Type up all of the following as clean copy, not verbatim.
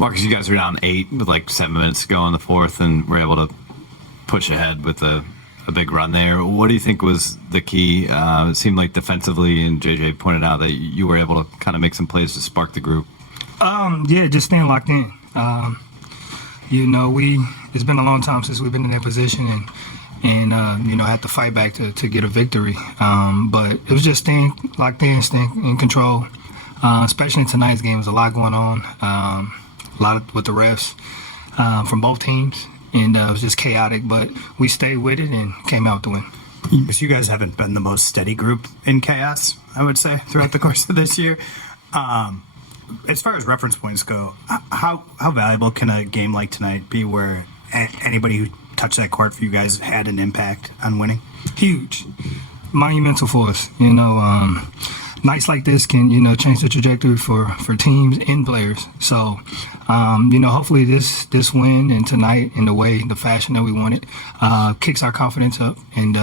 Marcus, you guys were down 8 with like 7 minutes to go in the fourth, and were able to push ahead with a big run there. What do you think was the key? It seemed like defensively, and JJ pointed out that you were able to kind of make some plays to spark the group. Yeah, just staying locked in. It's been a long time since we've been in that position, and had to fight back to get a victory. But it was just staying locked in, staying in control. Especially in tonight's game, there's a lot going on. A lot with the refs from both teams, and it was just chaotic. But we stayed with it and came out to win. Because you guys haven't been the most steady group in chaos, I would say, throughout the course of this year. As far as reference points go, how valuable can a game like tonight be where anybody who touched that court for you guys had an impact on winning? Huge. Monumental for us. Nights like this can, change the trajectory for teams and players. So, hopefully this win and tonight in the fashion that we want it, kicks our confidence up, and,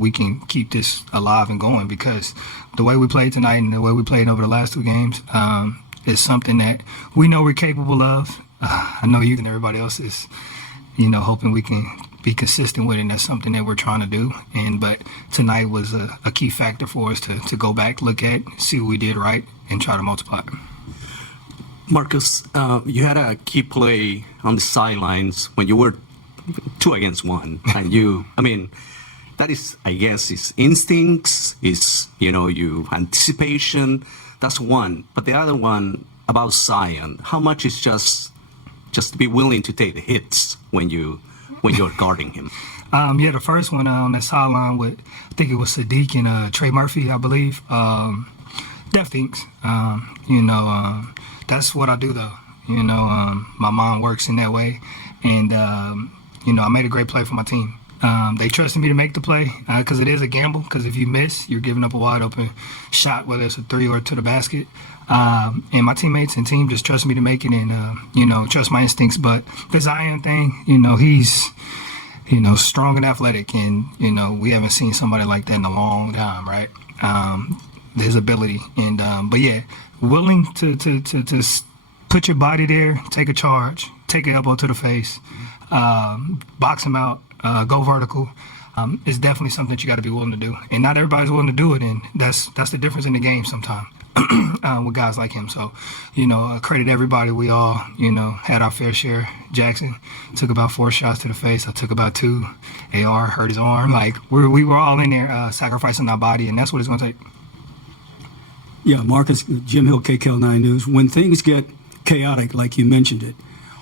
we can keep this alive and going, because the way we played tonight and the way we played over the last 2 games is something that we know we're capable of. I know you and everybody else is, hoping we can be consistent with it, and that's something that we're trying to do. But tonight was a key factor for us to go back, look at, see what we did right, and try to multiply it. Marcus, you had a key play on the sidelines when you were 2 against 1, and that is, I guess, is instincts, is you anticipation. That's one, but the other one about Zion, how much is just to be willing to take the hits when you're guarding him? The first one on that sideline with, I think it was Sadiq and Trey Murphy, I believe. Def things. That's what I do, though. My mind works in that way, and I made a great play for my team. They trusted me to make the play because it is a gamble, because if you miss, you're giving up a wide open shot, whether it's a 3 or to the basket. And my teammates and team just trust me to make it, and, trust my instincts. But the Zion thing, he's, strong and athletic, and, we haven't seen somebody like that in a long time, right? His ability. And, but yeah, willing to put your body there, take a charge, take an elbow to the face, box him out, go vertical. Is definitely something that you got to be willing to do, and not everybody's willing to do it, and that's the difference in the game sometimes with guys like him. So, credit everybody. We all, had our fair share. Jackson took about 4 shots to the face. I took about 2. AR hurt his arm. Like we were all in there sacrificing our body, and that's what it's going to take. Yeah, Marcus, Jim Hill, KKL 9 News. When things get chaotic, like you mentioned it,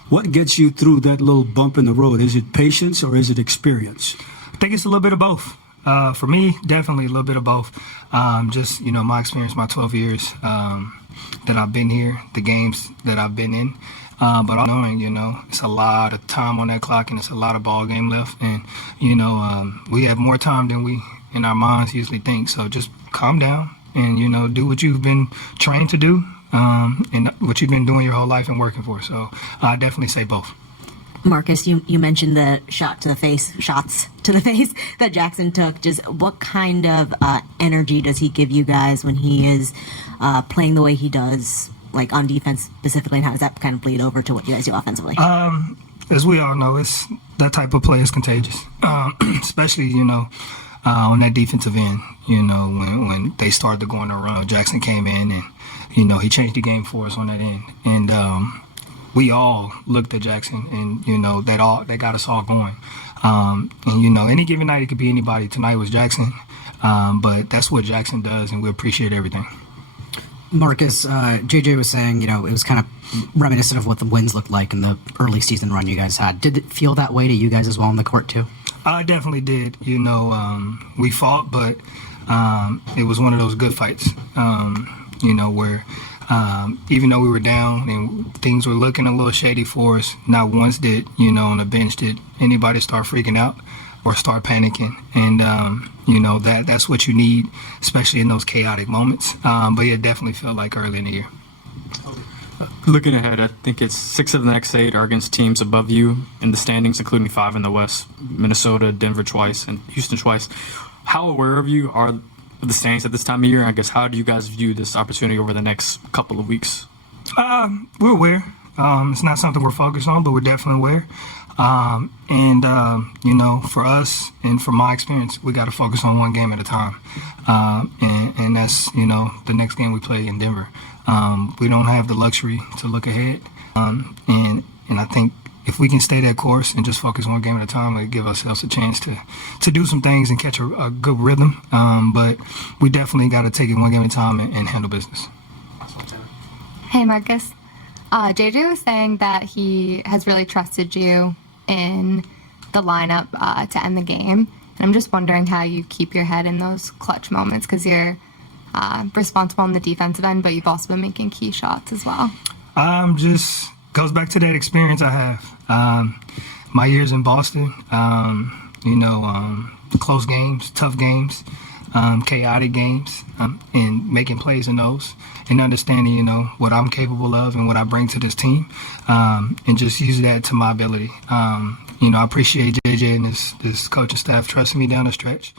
what gets you through that little bump in the road? Is it patience or is it experience? I think it's a little bit of both. For me, definitely a little bit of both. Just, my experience, my 12 years that I've been here, the games that I've been in. But all knowing, it's a lot of time on that clock, and it's a lot of ball game left. And, we have more time than we in our minds usually think. So just calm down and, do what you've been trained to do, and what you've been doing your whole life and working for. So I definitely say both. Marcus, you mentioned the shots to the face that Jackson took. Just what kind of energy does he give you guys when he is playing the way he does, like on defense specifically, and how does that kind of bleed over to what you guys do offensively? As we all know, it's that type of play is contagious, especially on that defensive end. When they started to go on a run, Jackson came in and he changed the game for us on that end, and we all looked at Jackson, and that got us all going. And any given night it could be anybody. Tonight was Jackson, but that's what Jackson does, and we appreciate everything. Marcus, JJ was saying, it was kind of reminiscent of what the wins looked like in the early season run you guys had. Did it feel that way to you guys as well on the court too? I definitely did. We fought, but it was one of those good fights. Where even though we were down and things were looking a little shady for us, not once did, on the bench did anybody start freaking out or start panicking. And, that's what you need, especially in those chaotic moments. But it definitely felt like early in the year. Looking ahead, I think it's 6 of the next 8 are against teams above you in the standings, including 5 in the West: Minnesota, Denver twice, and Houston twice. How aware of you are the standings at this time of year? I guess how do you guys view this opportunity over the next couple of weeks? We're aware. It's not something we're focused on, but we're definitely aware. You know, for us and from my experience, we got to focus on one game at a time. And that's, you know, the next game we play in Denver. We don't have the luxury to look ahead. And I think if we can stay that course and just focus one game at a time, it'll give ourselves a chance to do some things and catch a good rhythm. But we definitely got to take it one game at a time and handle business. Hey, Marcus. JJ was saying that he has really trusted you in the lineup to end the game. And I'm just wondering how you keep your head in those clutch moments, because you're responsible on the defensive end, but you've also been making key shots as well. Just goes back to that experience I have. My years in Boston, you know, close games, tough games, chaotic games, and making plays in those, and understanding, you know, what I'm capable of and what I bring to this team, and just use that to my ability. You know, I appreciate JJ and this coaching staff trusting me down the stretch.